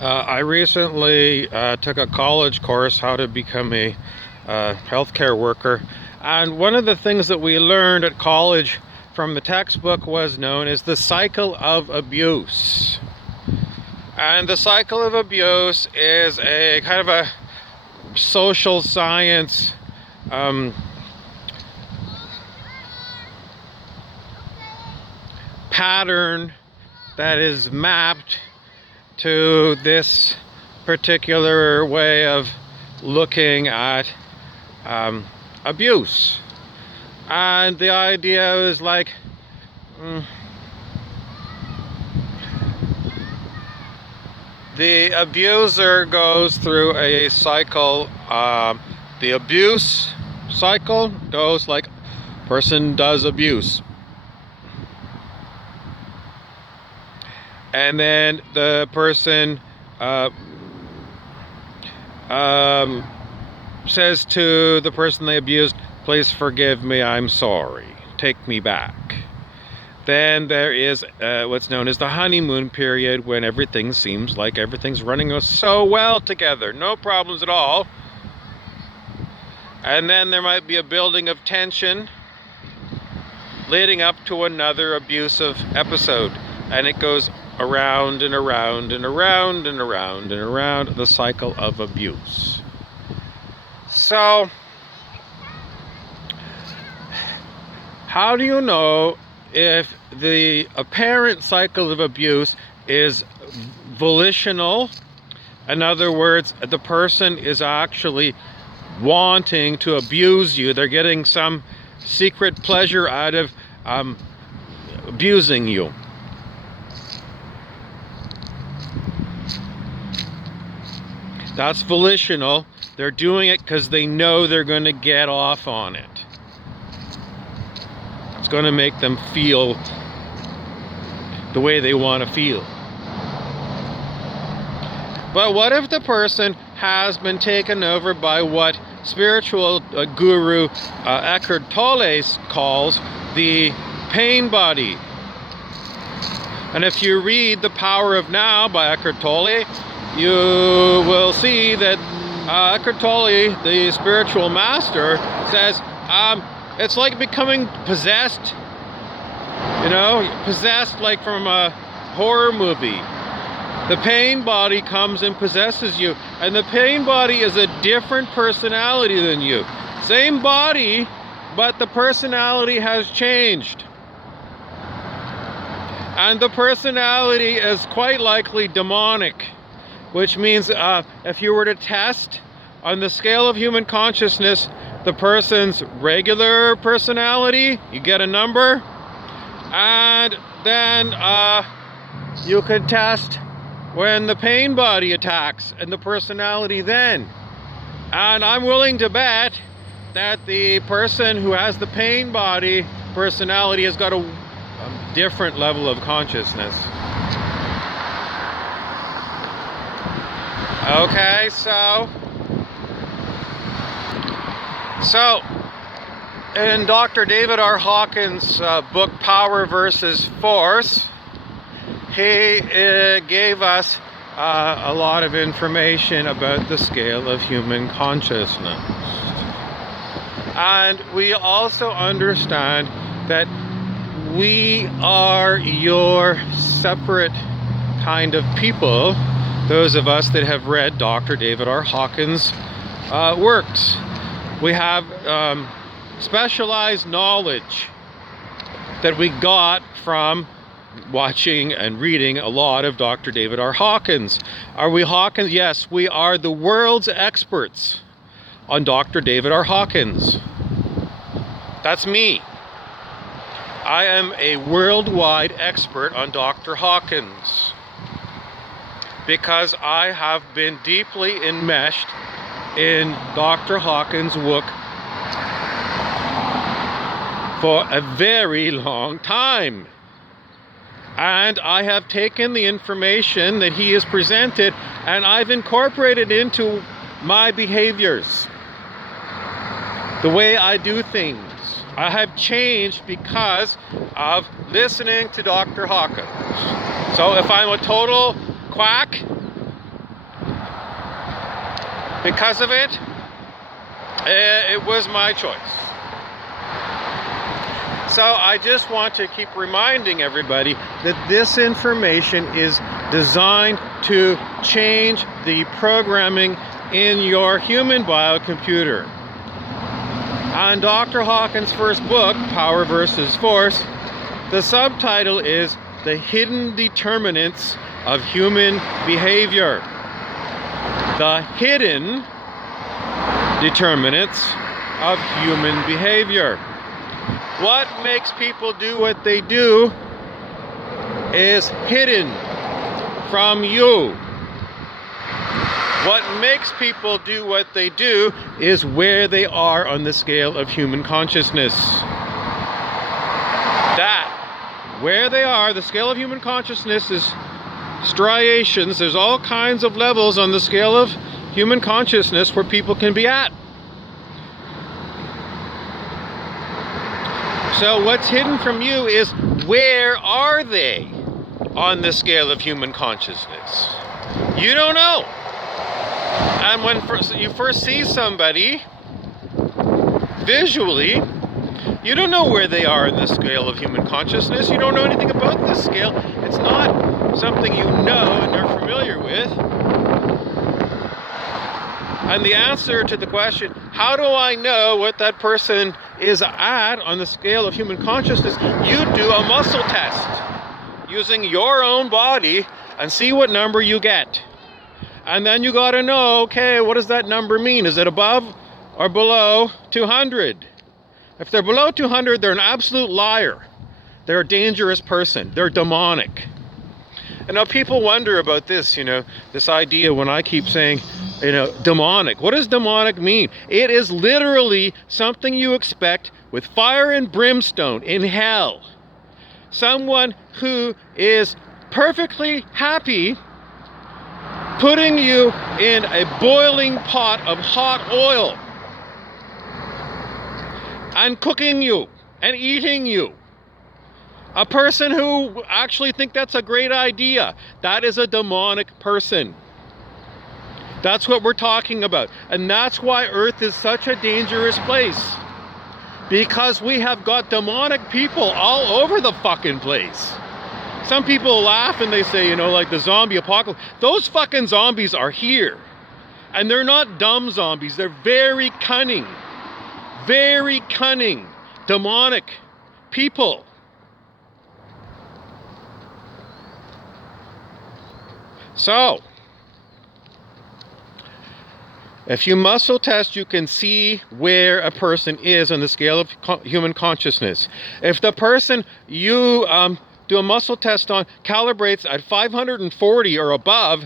I recently took a college course, how to become a healthcare worker. And one of the things that we learned at college from the textbook was known as the cycle of abuse. And the cycle of abuse is a kind of a social science pattern that is mapped to this particular way of looking at abuse. And the idea is like the abuser goes through a cycle. The abuse cycle goes like person does abuse, and then the person says to the person they abused, please forgive me, I'm sorry, take me back. Then there is what's known as the honeymoon period, when everything seems like everything's running so well together, no problems at all. And then there might be a building of tension leading up to another abusive episode, and it goes around and around and around and around and around, the cycle of abuse. So how do you know if the apparent cycle of abuse is volitional? In other words, the person is actually wanting to abuse you. They're getting some secret pleasure out of abusing you. That's volitional. They're doing it because they know they're going to get off on it. It's going to make them feel the way they want to feel. But what if the person has been taken over by what spiritual guru Eckhart Tolle calls the pain body? And if you read The Power of Now by Eckhart Tolle, you will see that Eckhart Tolle, the spiritual master, says it's like becoming possessed, possessed like from a horror movie. The pain body comes and possesses you, and the pain body is a different personality than you. Same body, but the personality has changed. And the personality is quite likely demonic, which means if you were to test on the scale of human consciousness the person's regular personality, you get a number, and then you can test when the pain body attacks and the personality then. And I'm willing to bet that the person who has the pain body personality has got a different level of consciousness. Okay, so in Dr. David R. Hawkins' book Power versus Force, he gave us a lot of information about the scale of human consciousness. And we also understand that we are your separate kind of people, those of us that have read Dr. David R. Hawkins' works. We have specialized knowledge that we got from watching and reading a lot of Dr. David R. Hawkins. Are we Hawkins? Yes, we are the world's experts on Dr. David R. Hawkins. That's me. I am a worldwide expert on Dr. Hawkins because I have been deeply enmeshed in Dr. Hawkins' work for a very long time. And I have taken the information that he has presented and I've incorporated into my behaviors, the way I do things. I have changed because of listening to Dr. Hawkins. So if I'm a total quack, because of it, it was my choice. So I just want to keep reminding everybody that this information is designed to change the programming in your human biocomputer. On Dr. Hawkins' first book, Power versus Force, the subtitle is The Hidden Determinants of Human Behavior. The hidden determinants of human behavior. What makes people do what they do is hidden from you. What makes people do what they do is where they are on the scale of human consciousness. That, where they are, the scale of human consciousness is striations. There's all kinds of levels on the scale of human consciousness where people can be at. So what's hidden from you is where are they on the scale of human consciousness? You don't know. And when you first see somebody visually, you don't know where they are in the scale of human consciousness. You don't know anything about this scale. It's not something you know and are familiar with. And the answer to the question, how do I know what that person is at on the scale of human consciousness? You do a muscle test using your own body and see what number you get. And then you got to know, okay, what does that number mean? Is it above or below 200? If they're below 200, they're an absolute liar. They're a dangerous person. They're demonic. And now people wonder about this, this idea when I keep saying, demonic. What does demonic mean? It is literally something you expect with fire and brimstone in hell. Someone who is perfectly happy putting you in a boiling pot of hot oil and cooking you and eating you. A person who actually think that's a great idea, that is a demonic person. That's what we're talking about. And that's why Earth is such a dangerous place. Because we have got demonic people all over the fucking place. Some people laugh and they say, like the zombie apocalypse. Those fucking zombies are here. And they're not dumb zombies. They're very cunning, demonic people. So, if you muscle test, you can see where a person is on the scale of human consciousness. If the person you do a muscle test on calibrates at 540 or above,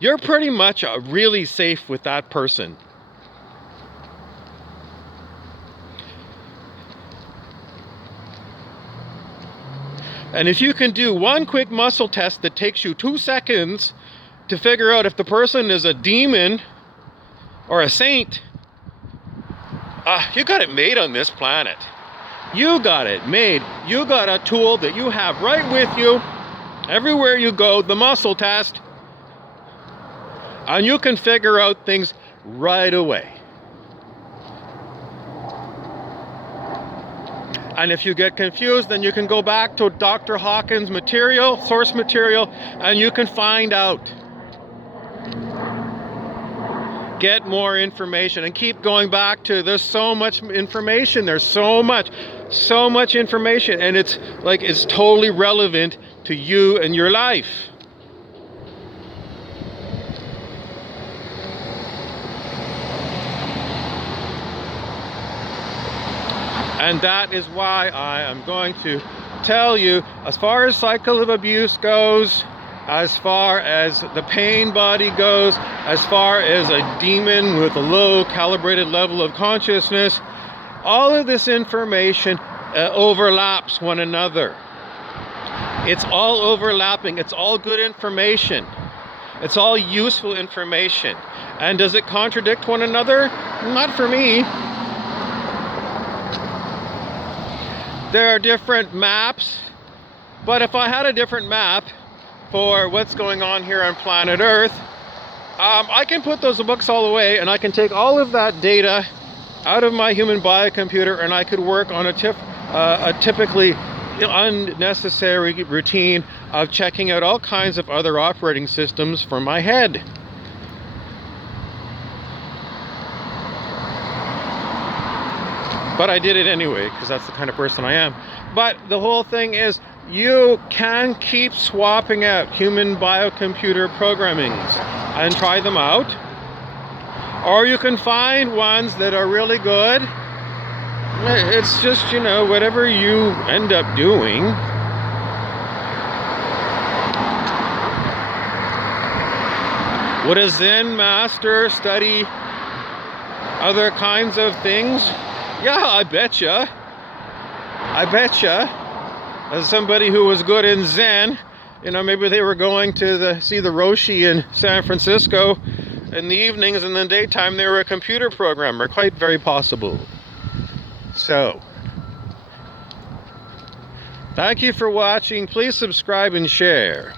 you're pretty much really safe with that person. And if you can do one quick muscle test that takes you 2 seconds to figure out if the person is a demon or a saint, you got it made on this planet. You got it made. You got a tool that you have right with you everywhere you go, the muscle test, and you can figure out things right away. And if you get confused, then you can go back to Dr. Hawkins' material, source material, and you can find out. Get more information and keep going back to, there's so much information. There's so much information, and it's totally relevant to you and your life. And that is why I am going to tell you, as far as cycle of abuse goes, as far as the pain body goes, as far as a demon with a low calibrated level of consciousness, all of this information overlaps one another. It's all overlapping. It's all good information. It's all useful information. And does it contradict one another? Not for me. There are different maps, but if I had a different map for what's going on here on planet Earth, I can put those books all away, and I can take all of that data out of my human biocomputer, and I could work on a typically unnecessary routine of checking out all kinds of other operating systems for my head. But I did it anyway, because that's the kind of person I am. But the whole thing is, you can keep swapping out human biocomputer programmings and try them out. Or you can find ones that are really good. It's just, you know, whatever you end up doing. Would a Zen master study other kinds of things? Yeah, I betcha. I betcha. As somebody who was good in Zen, you know, maybe they were going to see the Roshi in San Francisco in the evenings, and in the daytime they were a computer programmer. Quite very possible. So, thank you for watching. Please subscribe and share.